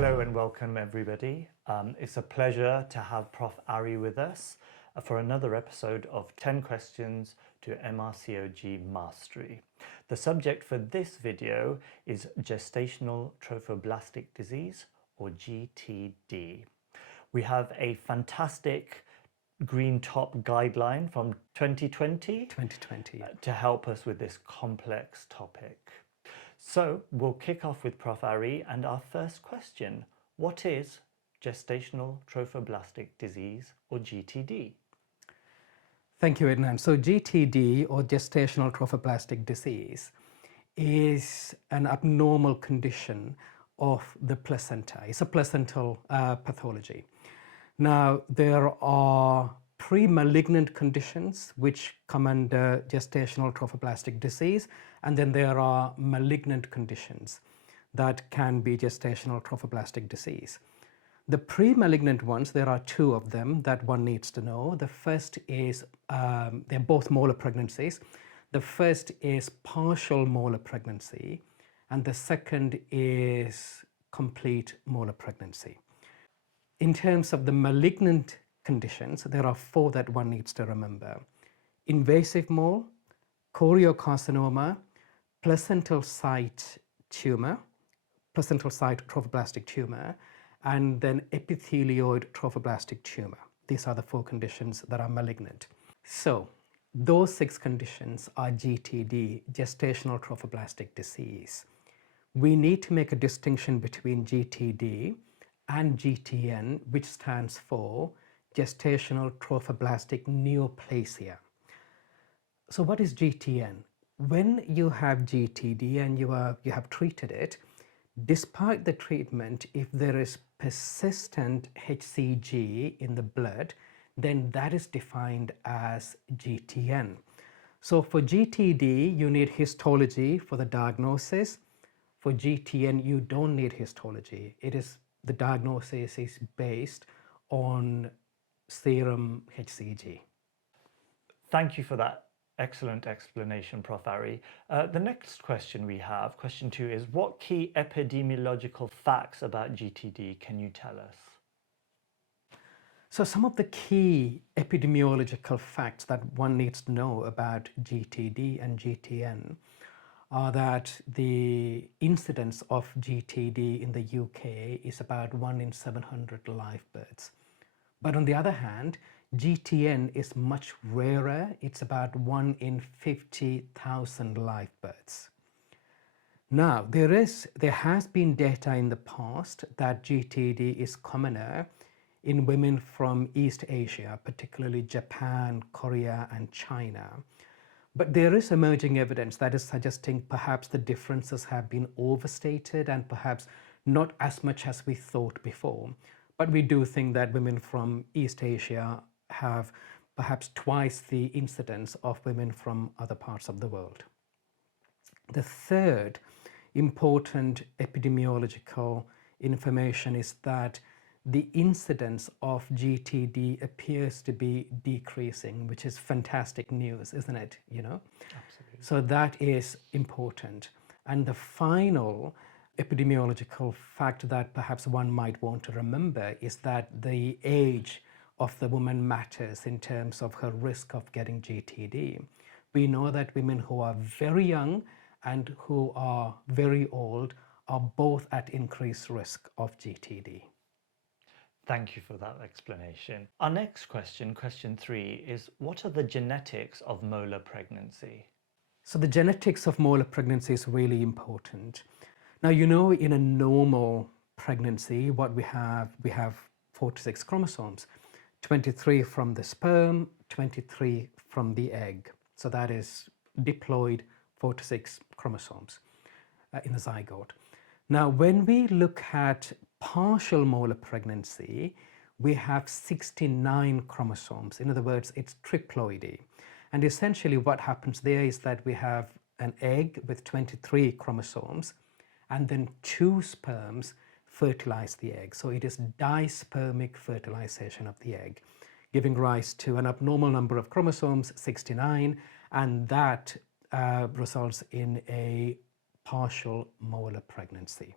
Hello and welcome everybody. It's a pleasure to have Prof. Ari with us for another episode of 10 questions to MRCOG Mastery. The subject for this video is Gestational Trophoblastic Disease, or GTD. We have a fantastic Green Top Guideline from 2020 to help us with this complex topic. So we'll kick off with Prof. Ari and our first question. What is Gestational Trophoblastic Disease, or GTD? Thank you, Adnan. So GTD, or Gestational Trophoblastic Disease, is an abnormal condition of the placenta. It's a placental pathology. Now, there are pre-malignant conditions which come under gestational trophoblastic disease, and then there are malignant conditions that can be gestational trophoblastic disease. The pre-malignant ones, there are two of them that one needs to know. The first is, they're both molar pregnancies. The first is partial molar pregnancy, and the second is complete molar pregnancy. In terms of the malignant conditions, there are four that one needs to remember: invasive mole, choriocarcinoma, placental site tumor, placental site trophoblastic tumor, and then epithelioid trophoblastic tumor. These are the four conditions that are malignant. So those six conditions are GTD, gestational trophoblastic disease. We need to make a distinction between GTD and GTN, which stands for gestational trophoblastic neoplasia. So what is GTN? When you have GTD and you have treated it, despite the treatment, if there is persistent HCG in the blood, then that is defined as GTN. So for GTD, you need histology for the diagnosis. For GTN, you don't need histology. The diagnosis is based on serum HCG. Thank you for that excellent explanation, Prof. Ari. The next question we have, question 2, is what key epidemiological facts about GTD can you tell us? So some of the key epidemiological facts that one needs to know about GTD and GTN are that the incidence of GTD in the UK is about 1 in 700 live births. But on the other hand, GTN is much rarer. It's about 1 in 50,000 live births. Now, there has been data in the past that GTD is commoner in women from East Asia, particularly Japan, Korea, and China. But there is emerging evidence that is suggesting perhaps the differences have been overstated and perhaps not as much as we thought before. But we do think that women from East Asia have perhaps twice the incidence of women from other parts of the world. The third important epidemiological information is that the incidence of GTD appears to be decreasing, which is fantastic news, isn't it? Absolutely. So that is important. And the final epidemiological fact that perhaps one might want to remember is that the age of the woman matters in terms of her risk of getting GTD. We know that women who are very young and who are very old are both at increased risk of GTD. Thank you for that explanation. Our next question, question 3, is what are the genetics of molar pregnancy? So the genetics of molar pregnancy is really important. Now, in a normal pregnancy, what we have 46 chromosomes, 23 from the sperm, 23 from the egg. So that is diploid 46 chromosomes in the zygote. Now, when we look at partial molar pregnancy, we have 69 chromosomes. In other words, it's triploidy. And essentially what happens there is that we have an egg with 23 chromosomes, and then 2 sperms fertilize the egg. So it is dispermic fertilization of the egg, giving rise to an abnormal number of chromosomes, 69, and that results in a partial molar pregnancy.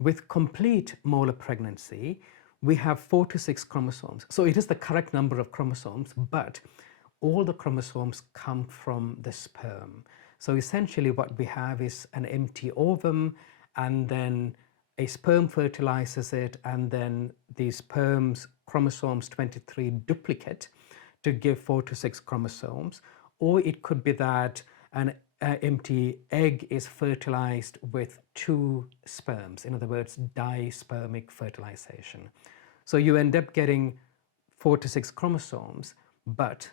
With complete molar pregnancy, we have 4 to 6 chromosomes. So it is the correct number of chromosomes, but all the chromosomes come from the sperm. So essentially what we have is an empty ovum, and then a sperm fertilizes it, and then the sperm's chromosomes 23 duplicate to give 4 to 6 chromosomes. Or it could be that an empty egg is fertilized with 2 sperms, in other words, dispermic fertilization. So you end up getting 4 to 6 chromosomes, but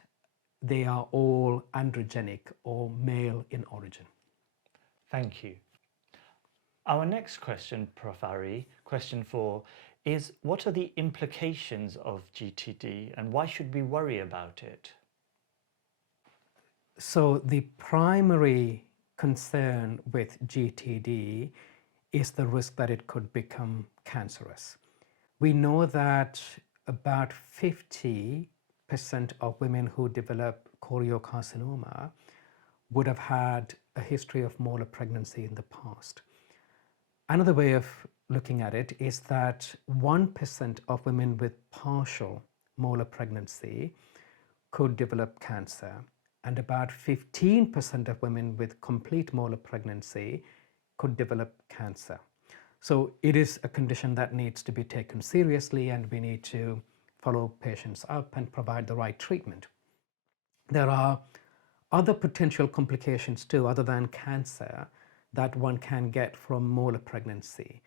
they are all androgenic or male in origin. Thank you. Our next question, Prof. Ari, question 4, is what are the implications of GTD and why should we worry about it? So the primary concern with GTD is the risk that it could become cancerous. We know that about 50% of women who develop choriocarcinoma would have had a history of molar pregnancy in the past. Another way of looking at it is that 1% of women with partial molar pregnancy could develop cancer, and about 15% of women with complete molar pregnancy could develop cancer. So it is a condition that needs to be taken seriously, and we need to follow patients up and provide the right treatment. There are other potential complications too, other than cancer, that one can get from molar pregnancy.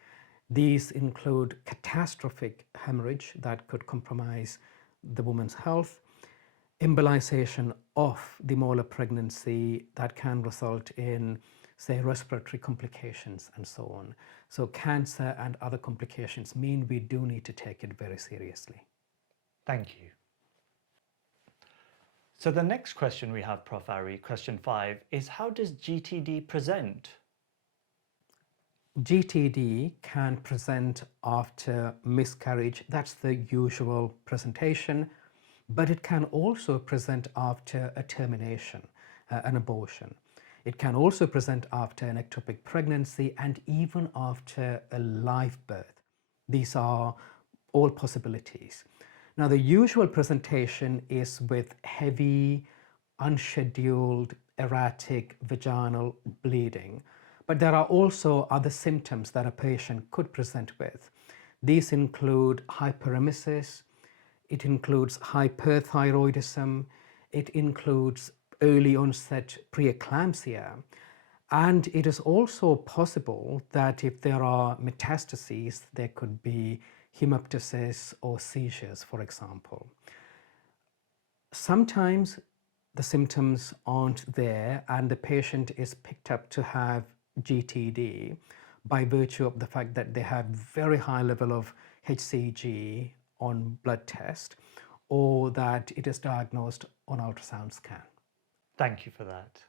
These include catastrophic hemorrhage that could compromise the woman's health, embolization of the molar pregnancy that can result in, say, respiratory complications and so on. So cancer and other complications mean we do need to take it very seriously. Thank you. So the next question we have, Prof. Ari, question 5, is how does GTD present? GTD can present after miscarriage. That's the usual presentation, but it can also present after a termination, an abortion. It can also present after an ectopic pregnancy and even after a live birth. These are all possibilities. Now, the usual presentation is with heavy, unscheduled, erratic vaginal bleeding. But there are also other symptoms that a patient could present with. These include hyperemesis, it includes hyperthyroidism, it includes early onset preeclampsia, and it is also possible that if there are metastases, there could be hemoptysis or seizures, for example. Sometimes the symptoms aren't there and the patient is picked up to have GTD by virtue of the fact that they have very high level of HCG on blood test, or that it is diagnosed on ultrasound scan. Thank you for that.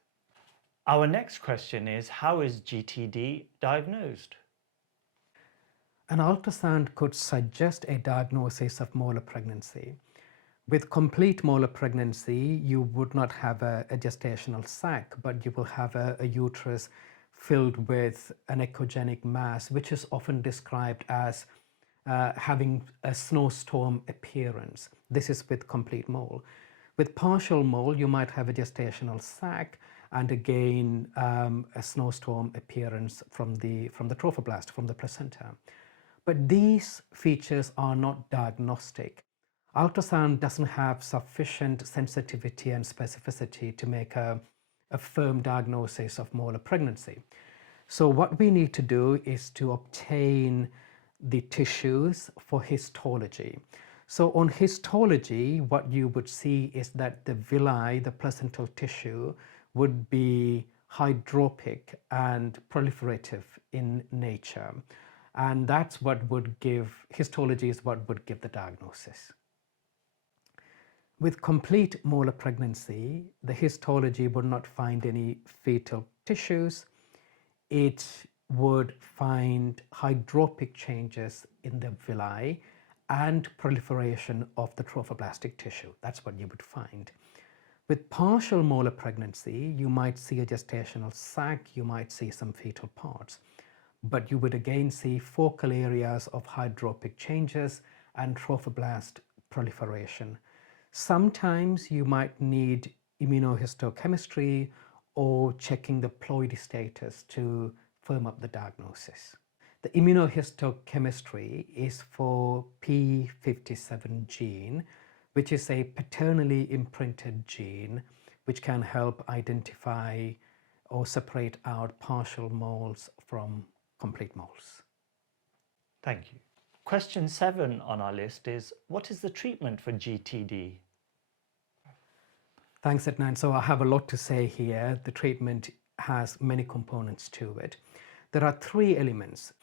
Our next question is, how is GTD diagnosed? An ultrasound could suggest a diagnosis of molar pregnancy. With complete molar pregnancy, you would not have a gestational sac, but you will have a uterus filled with an echogenic mass, which is often described as having a snowstorm appearance. This is with complete mole. With partial mole, you might have a gestational sac and again a snowstorm appearance from the trophoblast, from the placenta. But these features are not diagnostic. Ultrasound doesn't have sufficient sensitivity and specificity to make a firm diagnosis of molar pregnancy. So what we need to do is to obtain the tissues for histology. So on histology, what you would see is that the villi, the placental tissue, would be hydropic and proliferative in nature. And that's what would give, histology is what would give the diagnosis. With complete molar pregnancy, the histology would not find any fetal tissues. It would find hydropic changes in the villi and proliferation of the trophoblastic tissue. That's what you would find. With partial molar pregnancy, you might see a gestational sac, you might see some fetal parts. but you would again see focal areas of hydropic changes and trophoblast proliferation. Sometimes you might need immunohistochemistry or checking the ploidy status to firm up the diagnosis. The immunohistochemistry is for P57 gene, which is a paternally imprinted gene which can help identify or separate out partial moles from complete moles. Thank you. Question 7 on our list is, what is the treatment for GTD? Thanks, Adnan. So I have a lot to say here. The treatment has many components to it. There are 3 elements.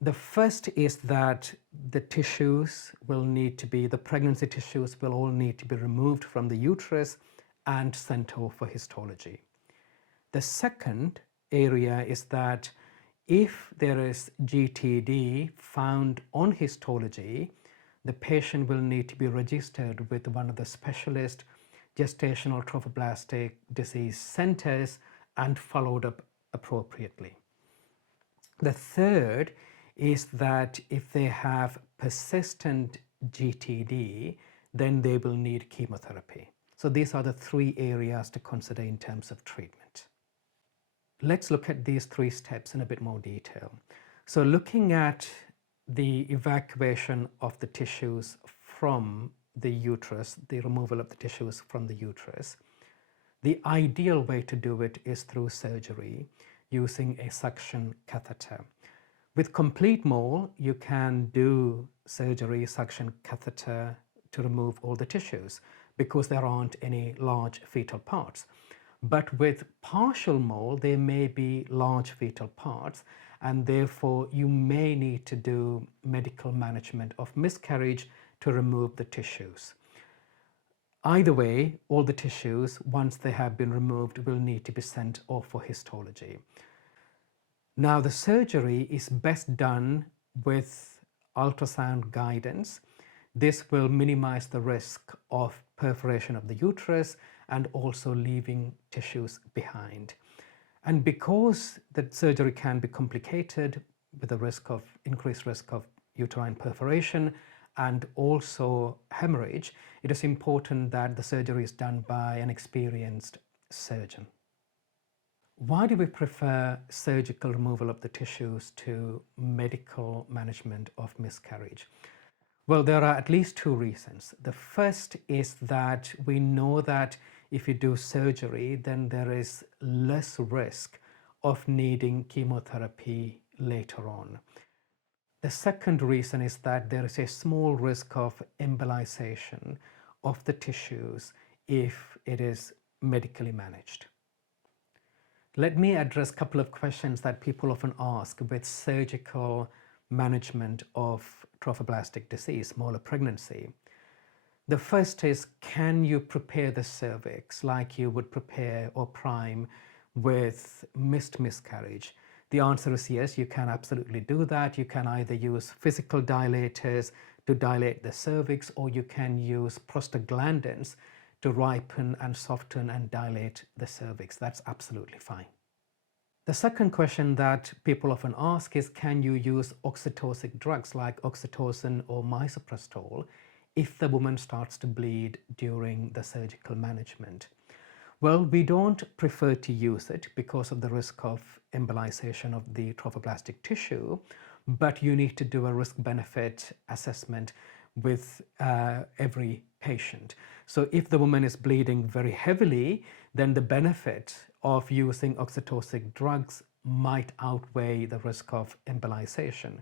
The first is that the tissues will need to be, the pregnancy tissues will all need to be removed from the uterus and sent off for histology. The second area is that if there is GTD found on histology, the patient will need to be registered with one of the specialist Gestational Trophoblastic Disease centers and followed up appropriately. The third is that if they have persistent GTD, then they will need chemotherapy. So these are the 3 areas to consider in terms of treatment. Let's look at these 3 steps in a bit more detail. So looking at the evacuation of the tissues from the uterus, the removal of the tissues from the uterus, the ideal way to do it is through surgery using a suction catheter. With complete mole, you can do surgery, suction catheter, to remove all the tissues because there aren't any large fetal parts. But with partial mole, there may be large fetal parts, and therefore you may need to do medical management of miscarriage to remove the tissues. Either way, all the tissues, once they have been removed, will need to be sent off for histology. Now, the surgery is best done with ultrasound guidance. This will minimize the risk of perforation of the uterus and also leaving tissues behind. And because the surgery can be complicated with the increased risk of uterine perforation and also hemorrhage, it is important that the surgery is done by an experienced surgeon. Why do we prefer surgical removal of the tissues to medical management of miscarriage? Well, there are at least 2 reasons. The first is that we know that if you do surgery, then there is less risk of needing chemotherapy later on. The second reason is that there is a small risk of embolization of the tissues if it is medically managed. Let me address a couple of questions that people often ask with surgical management of trophoblastic disease, molar pregnancy. The first is, can you prepare the cervix like you would prepare or prime with missed miscarriage? The answer is yes, you can absolutely do that. You can either use physical dilators to dilate the cervix, or you can use prostaglandins to ripen and soften and dilate the cervix. That's absolutely fine. The second question that people often ask is, can you use oxytocic drugs like oxytocin or misoprostol if the woman starts to bleed during the surgical management? Well, we don't prefer to use it because of the risk of embolization of the trophoblastic tissue, but you need to do a risk-benefit assessment with every patient. So if the woman is bleeding very heavily, then the benefit of using oxytocic drugs might outweigh the risk of embolization.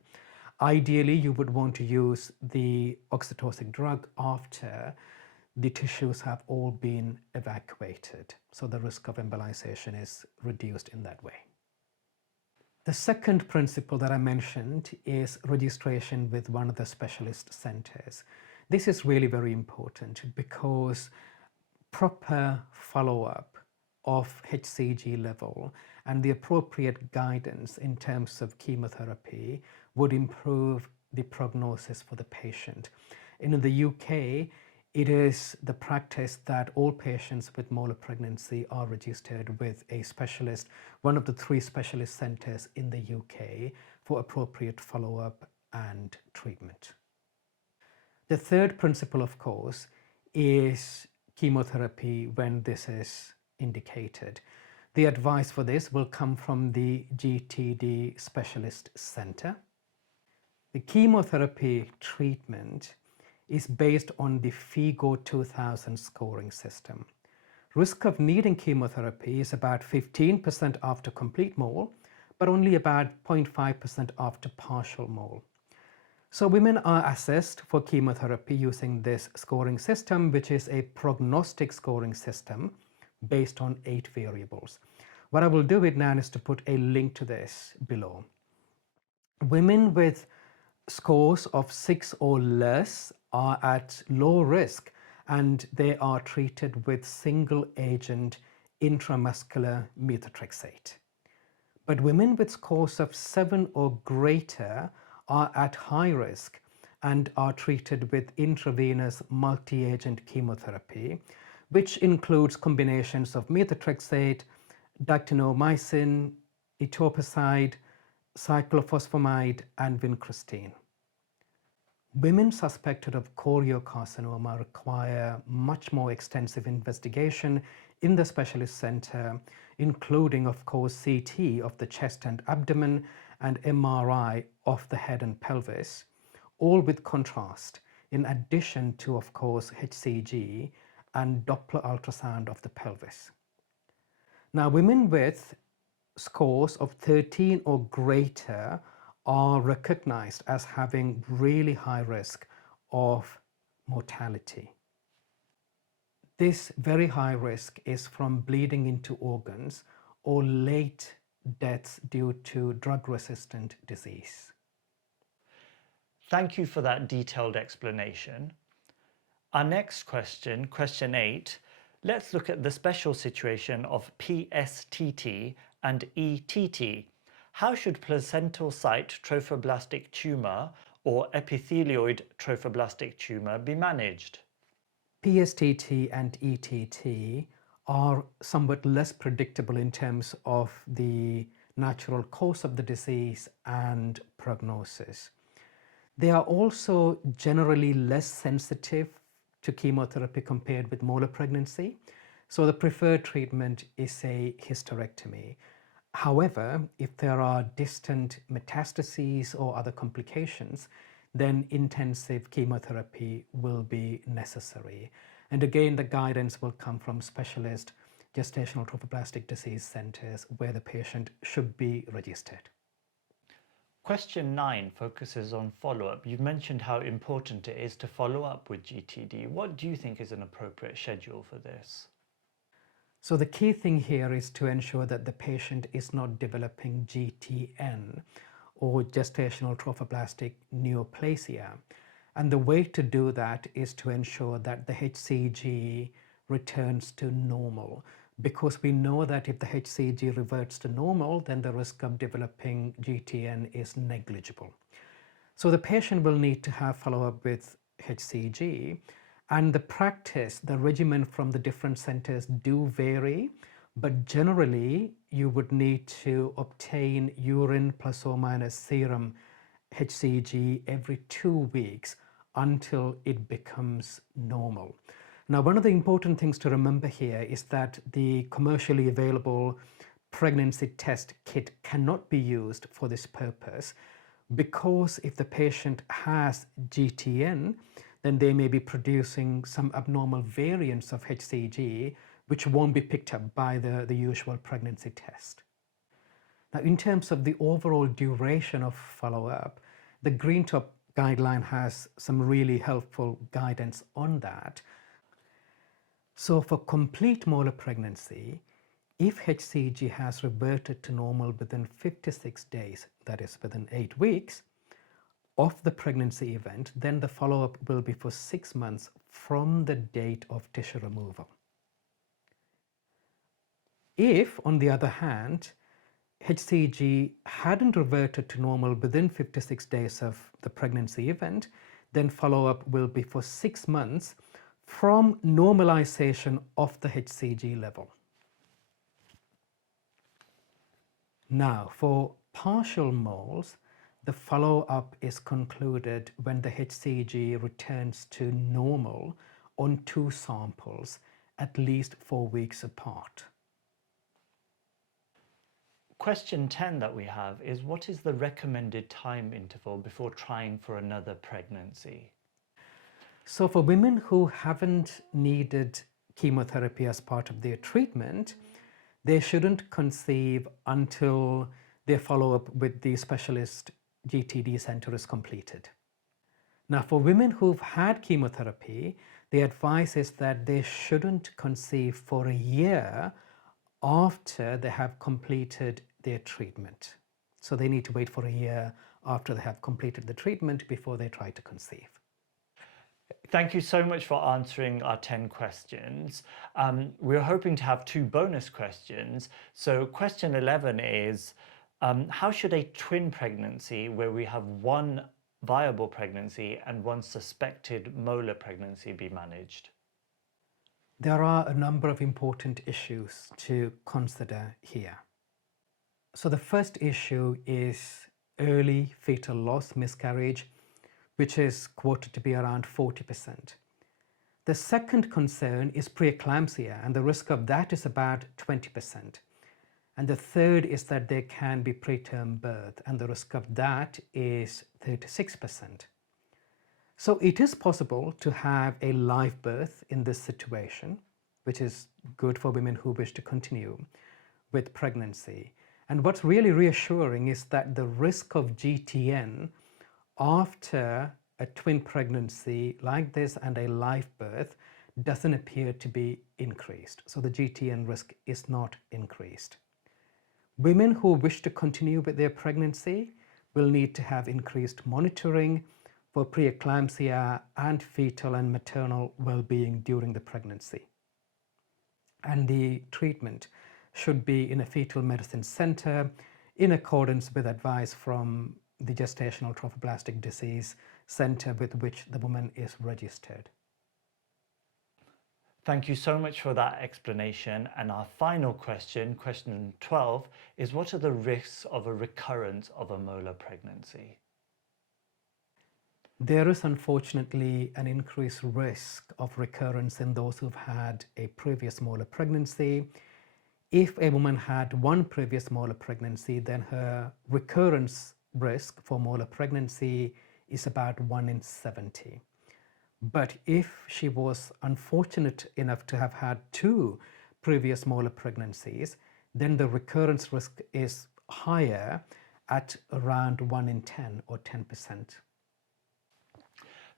Ideally, you would want to use the oxytocic drug after the tissues have all been evacuated, so the risk of embolization is reduced in that way. The second principle that I mentioned is registration with one of the specialist centers. This is really very important because proper follow-up of HCG level and the appropriate guidance in terms of chemotherapy would improve the prognosis for the patient. In the UK, it is the practice that all patients with molar pregnancy are registered with a specialist, one of the 3 specialist centres in the UK, for appropriate follow-up and treatment. The third principle, of course, is chemotherapy when this is indicated. The advice for this will come from the GTD specialist centre. The chemotherapy treatment is based on the FIGO 2000 scoring system. Risk of needing chemotherapy is about 15% after complete mole, but only about 0.5% after partial mole. So women are assessed for chemotherapy using this scoring system, which is a prognostic scoring system based on 8 variables. What I will do it now is to put a link to this below. Women with scores of 6 or less are at low risk, and they are treated with single agent intramuscular methotrexate. But women with scores of 7 or greater are at high risk and are treated with intravenous multi-agent chemotherapy, which includes combinations of methotrexate, dactinomycin, etoposide, cyclophosphamide, and vincristine. Women suspected of choriocarcinoma require much more extensive investigation in the specialist centre, including, of course, CT of the chest and abdomen and MRI of the head and pelvis, all with contrast, in addition to, of course, HCG and Doppler ultrasound of the pelvis. Now, women with scores of 13 or greater are recognized as having really high risk of mortality. This very high risk is from bleeding into organs or late deaths due to drug-resistant disease. Thank you for that detailed explanation. Our next question, question 8, let's look at the special situation of PSTT and ETT. How should placental site trophoblastic tumour or epithelioid trophoblastic tumour be managed? PSTT and ETT are somewhat less predictable in terms of the natural course of the disease and prognosis. They are also generally less sensitive to chemotherapy compared with molar pregnancy, so the preferred treatment is a hysterectomy. However, if there are distant metastases or other complications, then intensive chemotherapy will be necessary. And again, the guidance will come from specialist gestational trophoblastic disease centres where the patient should be registered. Question 9 focuses on follow-up. You've mentioned how important it is to follow up with GTD. What do you think is an appropriate schedule for this? So the key thing here is to ensure that the patient is not developing GTN or gestational trophoblastic neoplasia. And the way to do that is to ensure that the HCG returns to normal, because we know that if the HCG reverts to normal, then the risk of developing GTN is negligible. So the patient will need to have follow-up with HCG, and the practice, the regimen from the different centers do vary, but generally you would need to obtain urine plus or minus serum HCG every 2 weeks until it becomes normal. Now, one of the important things to remember here is that the commercially available pregnancy test kit cannot be used for this purpose, because if the patient has GTN, then they may be producing some abnormal variants of HCG which won't be picked up by the usual pregnancy test. Now, in terms of the overall duration of follow-up, the Green Top Guideline has some really helpful guidance on that. So for complete molar pregnancy, if HCG has reverted to normal within 56 days, that is within 8 weeks, of the pregnancy event, then the follow-up will be for 6 months from the date of tissue removal. If, on the other hand, HCG hadn't reverted to normal within 56 days of the pregnancy event, then follow-up will be for 6 months from normalization of the HCG level. Now, for partial moles, the follow-up is concluded when the HCG returns to normal on 2 samples at least 4 weeks apart. Question 10 that we have is, what is the recommended time interval before trying for another pregnancy? So for women who haven't needed chemotherapy as part of their treatment, they shouldn't conceive until their follow-up with the specialist GTD center is completed. Now, for women who've had chemotherapy, the advice is that they shouldn't conceive for a year after they have completed their treatment. So they need to wait for a year after they have completed the treatment before they try to conceive. Thank you so much for answering our 10 questions. We're hoping to have 2 bonus questions. So question 11 is, how should a twin pregnancy where we have 1 viable pregnancy and 1 suspected molar pregnancy be managed? There are a number of important issues to consider here. So the first issue is early fetal loss, miscarriage, which is quoted to be around 40%. The second concern is preeclampsia, and the risk of that is about 20%. And the third is that there can be preterm birth, and the risk of that is 36%. So it is possible to have a live birth in this situation, which is good for women who wish to continue with pregnancy. And what's really reassuring is that the risk of GTN after a twin pregnancy like this and a live birth doesn't appear to be increased. So the GTN risk is not increased. Women who wish to continue with their pregnancy will need to have increased monitoring for preeclampsia and fetal and maternal well-being during the pregnancy. And the treatment should be in a fetal medicine center in accordance with advice from the Gestational Trophoblastic Disease center with which the woman is registered. Thank you so much for that explanation. And our final question, question 12, is what are the risks of a recurrence of a molar pregnancy? There is unfortunately an increased risk of recurrence in those who've had a previous molar pregnancy. If a woman had 1 previous molar pregnancy, then her recurrence risk for molar pregnancy is about 1 in 70. But if she was unfortunate enough to have had 2 previous molar pregnancies, then the recurrence risk is higher at around 1 in 10 or 10%.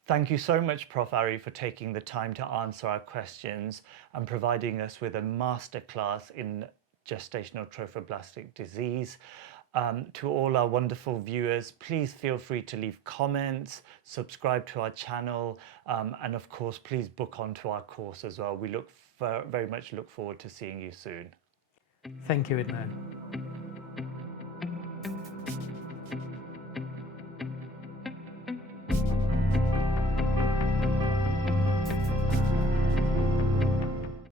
Thank you so much, Prof. Ari, for taking the time to answer our questions and providing us with a masterclass in gestational trophoblastic disease. To all our wonderful viewers, please feel free to leave comments, subscribe to our channel, and of course, please book onto our course as well. We very much look forward to seeing you soon. Thank you, Adnan.